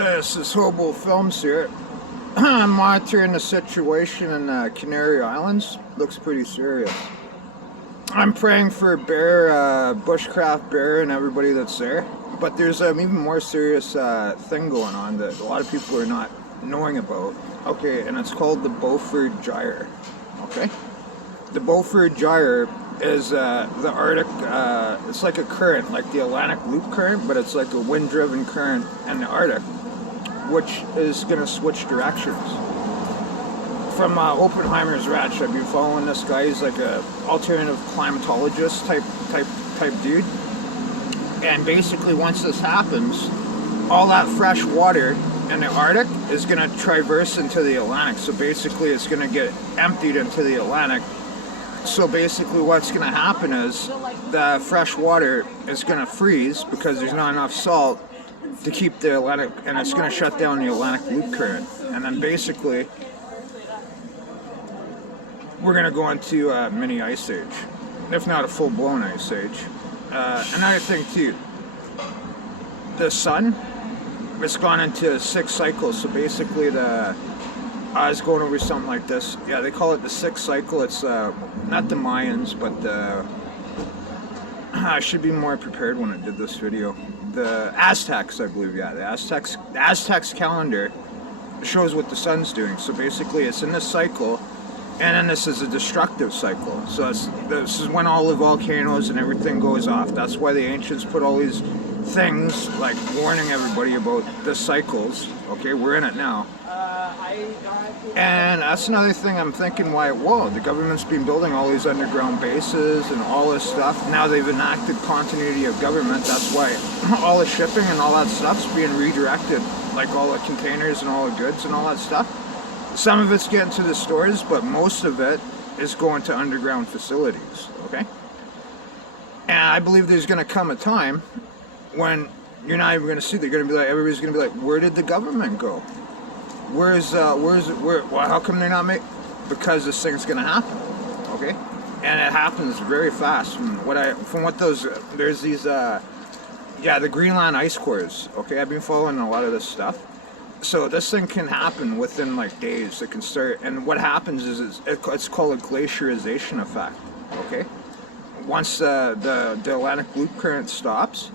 This is Hobo Films here. I'm monitoring the situation in Canary Islands. Looks pretty serious. I'm praying for bear, bushcraft bear and everybody that's there. But there's an even more serious thing going on that a lot of people are not knowing about. Okay, and it's called the Beaufort Gyre. Okay? The Beaufort Gyre is the Arctic, it's like a current, like the Atlantic Loop current, but it's like a wind-driven current in the Arctic, which is going to switch directions. From Oppenheimer's Ranch, I've been following this guy. He's like a alternative climatologist type dude. And basically, once this happens, all that fresh water in the Arctic is going to traverse into the Atlantic. So basically, it's going to get emptied into the Atlantic. So basically, what's going to happen is the fresh water is going to freeze because there's not enough salt to keep the Atlantic, and it's going to shut down the Atlantic Loop current. And then basically, we're going to go into a mini ice age, if not a full-blown ice age. Another thing too, the sun, it's gone into 6 cycles. So basically, I was going over something like this. Yeah, they call it the 6th cycle. It's not the Mayans, but I should be more prepared when I did this video. The Aztecs, I believe. Yeah, the Aztecs calendar shows what the sun's doing. So basically, it's in this cycle, and then this is a destructive cycle. So this is when all the volcanoes and everything goes off. That's why the ancients put all these things like warning everybody about the cycles. Okay, we're in it now. And that's another thing I'm thinking, why, whoa, the government's been building all these underground bases and all this stuff. Now they've enacted continuity of government. That's why all the shipping and all that stuff's being redirected, like all the containers and all the goods and all that stuff. Some of it's getting to the stores, but most of it is going to underground facilities, okay? And I believe there's going to come a time when you're not even going to see, they're going to be like, everybody's going to be like, where did the government go? Where, well, how come they're not because this thing's going to happen, okay? And it happens very fast. There's these, yeah, the Greenland ice cores, okay? I've been following a lot of this stuff. So this thing can happen within like days. It can start, and what happens is it's called a glaciarization effect, okay? Once the Atlantic Loop current stops,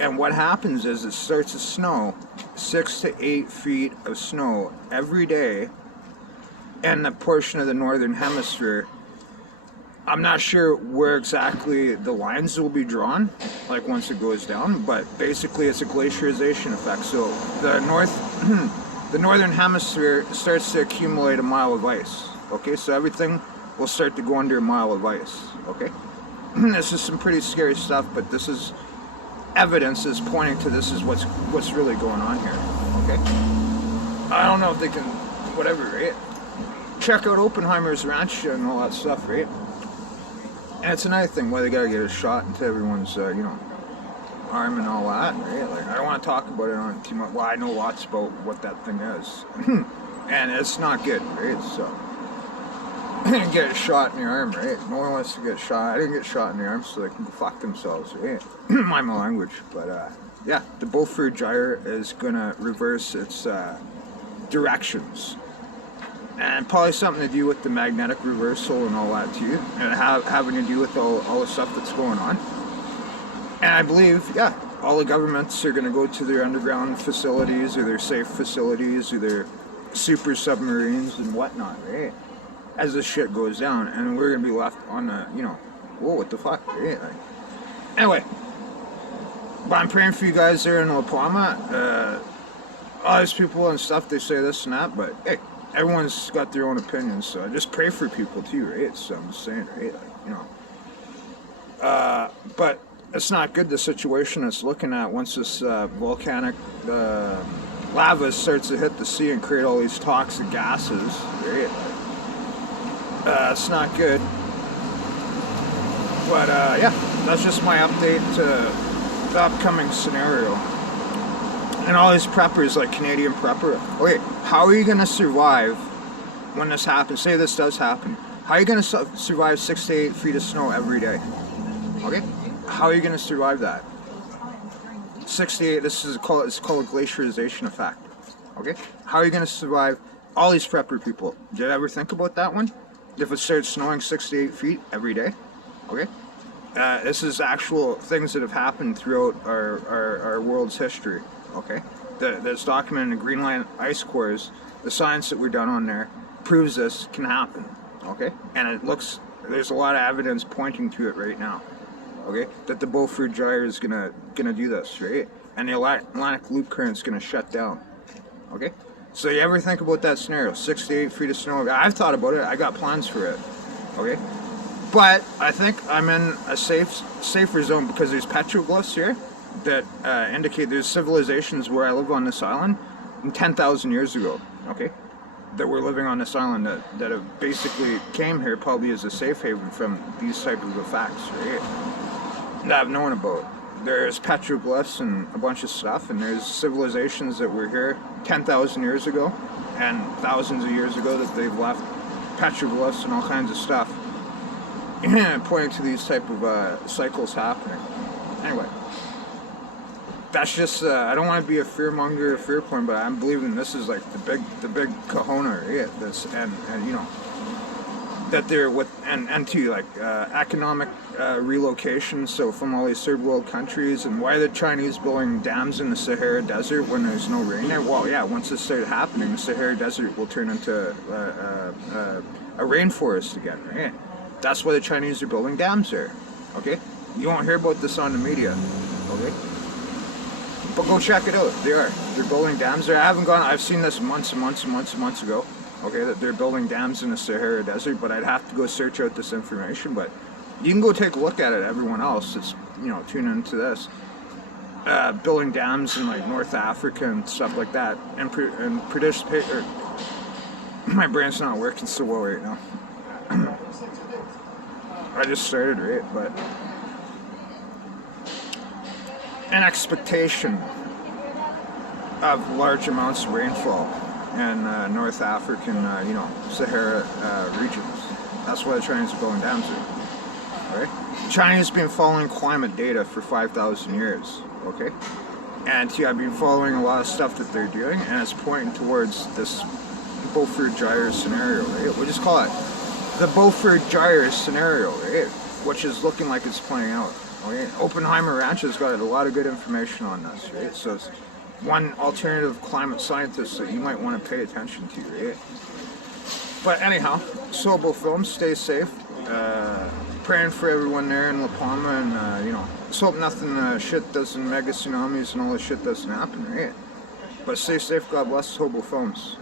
and what happens is it starts to snow, 6 to 8 feet of snow every day in the portion of the northern hemisphere. I'm not sure where exactly the lines will be drawn, like once it goes down, but basically it's a glaciarization effect. So the northern hemisphere starts to accumulate a mile of ice. Okay, so everything will start to go under a mile of ice. Okay, this is some pretty scary stuff, but this is evidence is pointing to this is what's really going on here. Okay, I don't know if they can, whatever, right? Check out Oppenheimer's Ranch and all that stuff, right? And it's another thing why they gotta get a shot into everyone's, you know, arm and all that, right? Like, I don't want to talk about it on too much. Well, I know lots about what that thing is, and it's not good, right? So, you didn't get a shot in your arm, right? No one wants to get shot. I didn't get shot in the arm, so they can go fuck themselves, right? Mind my language, but yeah, the Beaufort Gyre is gonna reverse its directions. And probably something to do with the magnetic reversal and all that too, and having to do with all the stuff that's going on. And I believe, yeah, all the governments are going to go to their underground facilities or their safe facilities or their super submarines and whatnot, right? As this shit goes down, and we're going to be left on the, you know, whoa, what the fuck, right? Like, anyway, but I'm praying for you guys there in Palma. All these people and stuff, they say this and that, but hey, everyone's got their own opinions, so I just pray for people too, right? So I'm just saying, right? Like, you know. But it's not good, the situation it's looking at once this volcanic lava starts to hit the sea and create all these toxic gases, right? It's not good. But yeah, that's just my update to the upcoming scenario. And all these preppers, like Canadian prepper, okay, how are you going to survive when this happens? Say this does happen. How are you going to survive 6 to 8 feet of snow every day? Okay? How are you going to survive that? 68, it's called a glaciarization effect. Okay? How are you going to survive all these prepper people? Did you ever think about that one? If it started snowing 6 to 8 feet every day? Okay? This is actual things that have happened throughout our world's history. Okay? That's documented in the Greenland ice cores. The science that we've done on there proves this can happen. Okay? And it looks, there's a lot of evidence pointing to it right now. Okay? That the Beaufort Gyre is gonna do this, right? And the Atlantic Loop Current is gonna shut down. Okay? So you ever think about that scenario? 6 to 8 feet of snow? I've thought about it. I got plans for it. Okay? But I think I'm in a safer zone because there's petroglyphs here that indicate there's civilizations where I live on this island 10,000 years ago. Okay? That were living on this island that have basically came here probably as a safe haven from these type of effects, right? That I've known about. There's petroglyphs and a bunch of stuff, and there's civilizations that were here 10,000 years ago and thousands of years ago that they've left petroglyphs and all kinds of stuff pointing to these type of cycles happening. Anyway, that's just I don't want to be a fearmonger or fear porn, but I'm believing this is like the big kahuna, right? That's and you know that they're with and too like economic relocation. So from all these third world countries, and why are the Chinese building dams in the Sahara Desert when there's no rain there? Well, yeah, once this started happening, the Sahara Desert will turn into a rainforest again, right? That's why the Chinese are building dams there. Okay, you won't hear about this on the media. Okay. But go check it out. They're building dams there. I haven't gone. I've seen this months and months and months and months ago. Okay, that they're building dams in the Sahara Desert. But I'd have to go search out this information. But you can go take a look at it. Everyone else that's tuning into this, building dams in like North Africa and stuff like that, and participate. My brain's not working so well right now. I just started right, but. An expectation of large amounts of rainfall in North African, Sahara regions. That's why the Chinese are building dams there. Right? China's been following climate data for 5,000 years. Okay, and I've been following a lot of stuff that they're doing, and it's pointing towards this Beaufort Gyre scenario. Right? We'll just call it the Beaufort Gyre scenario, right? Which is looking like it's playing out. Okay. Oppenheimer Ranch has got a lot of good information on this, right? So it's one alternative climate scientist that you might want to pay attention to, right? But anyhow, Sobel Films, stay safe. Praying for everyone there in La Palma, and let's hope nothing shit doesn't, mega tsunamis and all this shit doesn't happen, right? But stay safe, God bless Sobel Films.